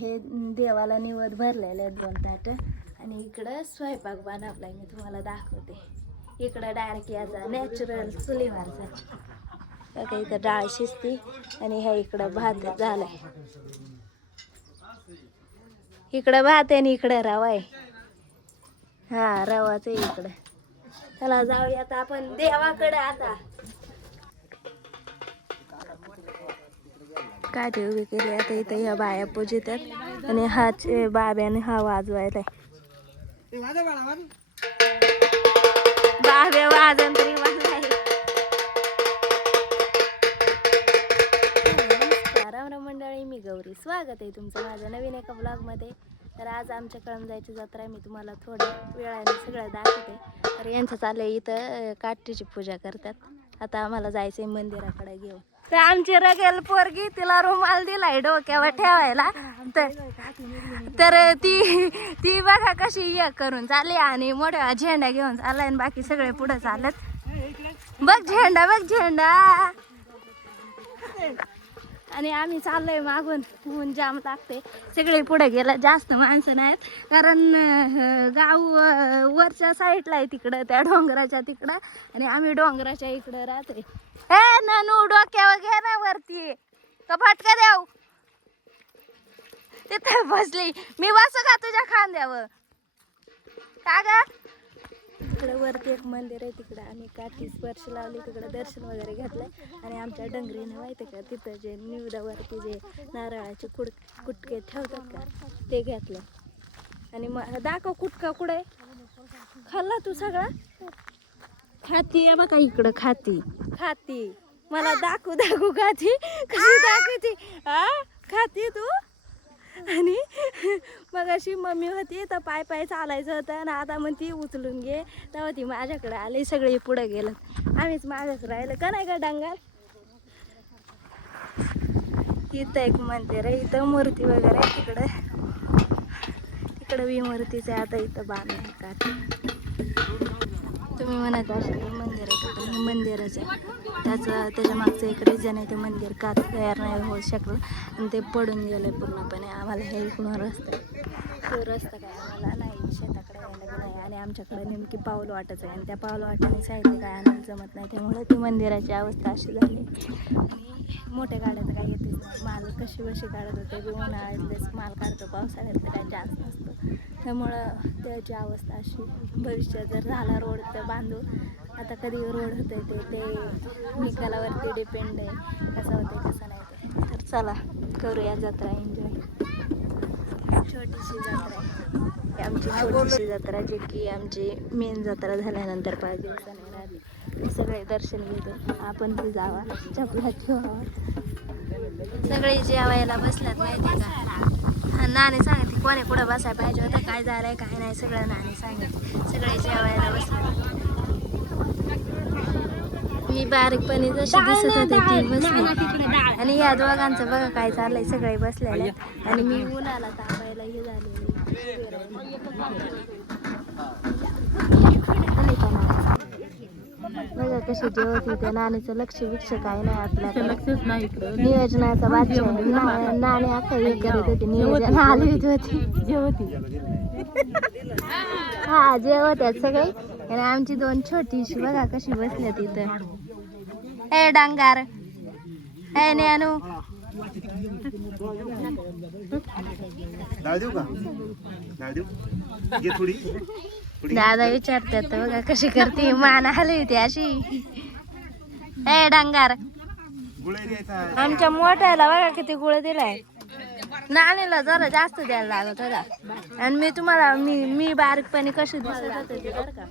हे देवाला निवद भरलेले आहेत 2 ताट आणि इकडं स्वयंपाक बनवलाय मी तुम्हाला दाखवते. इकडं डायरेक्ट याचा नॅचरल चुलीवरचा बघा. इथं डाळ शिजती आणि ह्या इकडं भात झालाय. इकडं भात आहे आणि इकडं रवा आहे. हा रवाच आहे इकडं. चला जाऊयात आपण देवाकडे. आता काठी उभी केली. आता इथं ह्या बाया पूजितात आणि हा बाब्याने हा वाजवायलाय. बाब्या वाजन तरी वाजवाय. राम मंडळी, मी गौरी. स्वागत आहे तुमचं माझ्या नवीन एका ब्लॉगमध्ये. तर आज आमच्या कळमजाईची जत्रा आहे. मी तुम्हाला थोड्या वेळाने सगळं दाखवते. तर यांचं चाललंय इथं काठीची पूजा करतात. आता आम्हाला जायचंय मंदिराकडे घेऊन. तर आमची रगेल पोरगी, तिला रुमाल दिलाय डोक्यावर ठेवायला. तर ती बघा कशी ये करून चालली आणि मोठ्या झेंडा घेऊन चाललाय आणि बाकी सगळे पुढे चालत. बघ झेंडा, बघ झेंडा. आणि आम्ही चाललोय मागून. ऊन जाम लागते. सगळे पुढे गेला. जास्त माणसं नाहीत कारण गाव वरच्या साईडला आहे तिकडं, त्या डोंगराच्या तिकडं. आणि आम्ही डोंगराच्या इकडं राहते. हे नानू डोक्यावर घे ना वरती. तो फटका देऊ. तिथे बसली. मी बसू का तुझ्या खांद्यावर? का ग? तिकडे वरती एक मंदिर आहे. तिकडे आम्ही काठी स्पर्श लावली. तिकडे दर्शन वगैरे घेतलंय. आणि आमच्या डंगरीने माहिती का तिथं जे निवदावरती जे नारळाचे कुटके ठेवतात का ते घेतलं. आणि मग दाखव कुटका कुठे खाल्ला तू सगळा? खाती आहे बघा इकडं. खाती मला दाखवू खाती कशी दाखवती. हा खाती तू. आणि मग अशी मम्मी होती तर पाय चालायचं होतं आणि आता मग ती उचलून घे. तेव्हा ती माझ्याकडे आली. सगळे पुढे गेलं. आम्हीच मागच राहिलं का नाही का डांगर. इथं एक मंदिर आहे. इथं मूर्ती वगैरे आहे. तिकडं विमूर्तीचं आहे. आता इथं बांधलं का तुम्ही म्हणत असाल मंदिर आहे का, तर मंदिरच आहे. त्याच्या मागचं एक रिझन आहे. ते मंदिर का तयार नाही होऊ शकलं आणि ते पडून गेलं पूर्णपणे. आम्हाला हे इकडून रस्ता काय आम्हाला नाही, शेताकडे यायला नाही. आणि आमच्याकडे नेमकी पाऊल वाटच आहे आणि त्या पाऊल वाटाने साहित्य काय आणायला जमत नाही. त्यामुळे ती मंदिराची अवस्था अशी झाली. आणि मोठ्या गाड्या तर काय येतेच नाही. माल कशी काढत होते. उन्हाळ्यातलेच माल काढतो, पावसाळ्यात तर काय जास्त नसतं. त्यामुळं त्याची अवस्था अशी. भविष्यात जर झाला रोड तर बांधू. आता कधी रोड होते ते निकालावरती डिपेंड आहे. कसं होते कसं नाही ते. तर चला करूया जत्रा एन्जॉय. छोटीशी जत्रा आहे आमची, छोटीशी जत्रा जी की आमची मेन जत्रा झाल्यानंतर 5 दिवसांनी राहते. सगळे दर्शन घेतो. आपण ते जावा चपला ठेवा. सगळे जेवायला बसल्यात माहिती का. नाणे सांगते कोणी पुढं बसायला पाहिजे होतं, काय झालंय काय नाही सगळं नाणे सांगते. सगळे जेवायला बसले. मी बारीकपणी जशी दिसत होते ती बसली. आणि या दोघांचं बघा काय चाललंय. सगळे बसलेले आणि मी उन्हाला तापायला हे झाले. बघा कशी जेवत होते. नाणीचं लक्ष काय नाही आपल्याकडे. लक्षच नाही. नियोजनाचा बादशाह नाणे अख्खा हे करत होते. नियोजन हलवीत होती. जेवती हा जेवत्यात सगळे. आणि आमची 2 छोटीशी बघा कशी बसल्यात इथं. ए डांगार, ए नेनू. दादा विचारतात बघा कशी करते. मान हली होती अशी. ए डांगार. आमच्या मोठ्याला बघा किती गुळ दिलाय. नाणीला जरा जास्त द्यायला लागत होता. आणि मी तुम्हाला मी बारीकपणे कशी दिसत होते ते बरं का.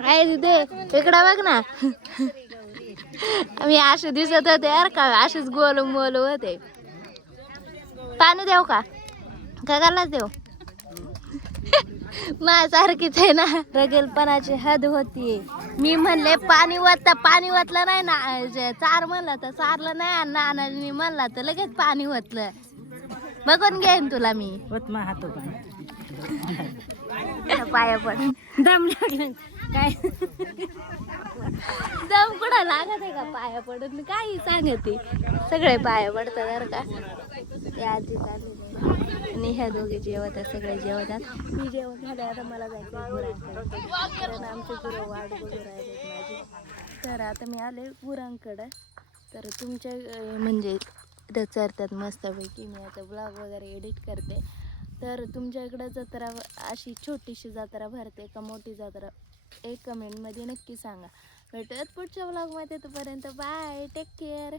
आहे दे इकडं बघ ना. मी अशी दिसत होते यार का. अशीच गोलू मोलू होते. पाणी देऊ का गलाच देऊ. माझ्यासारखीच आहे ना. रगेलपणाची हद होतीये. मी म्हणले पाणी वतलं नाही ना. चार म्हणलं तर चारलं नाही. नानांनी म्हणला तर लगेच पाणी वतलं. बघून घेईन तुला मी. पाया पड दम लागला. काय दम कुठं लागत आहे का पाया पडून काही सांगते सगळे पाया पडतात बरं का. ते आजी चालली आणि ह्या दोघे जेवत आहेत सगळे जेवत आहेत. मी जेवण झालं आता मला जायचं गुरांकडे कारण आमचे गुरं वाट बघू राहिलेत माझी. तर आता मी आले गुरांकडं. तर तुमच्या म्हणजे इथं चरतात मस्तपैकी. मी आता ब्लॉग वगैरे एडिट करते. तर तुमच्या इकडं जत्रा अशी छोटीशी जत्रा भरते का मोठी जत्रा एक कमेंटमध्ये नक्की सांगा. भेटूयात पुढच्या ब्लॉगमध्ये. तोपर्यंत बाय, टेक केअर.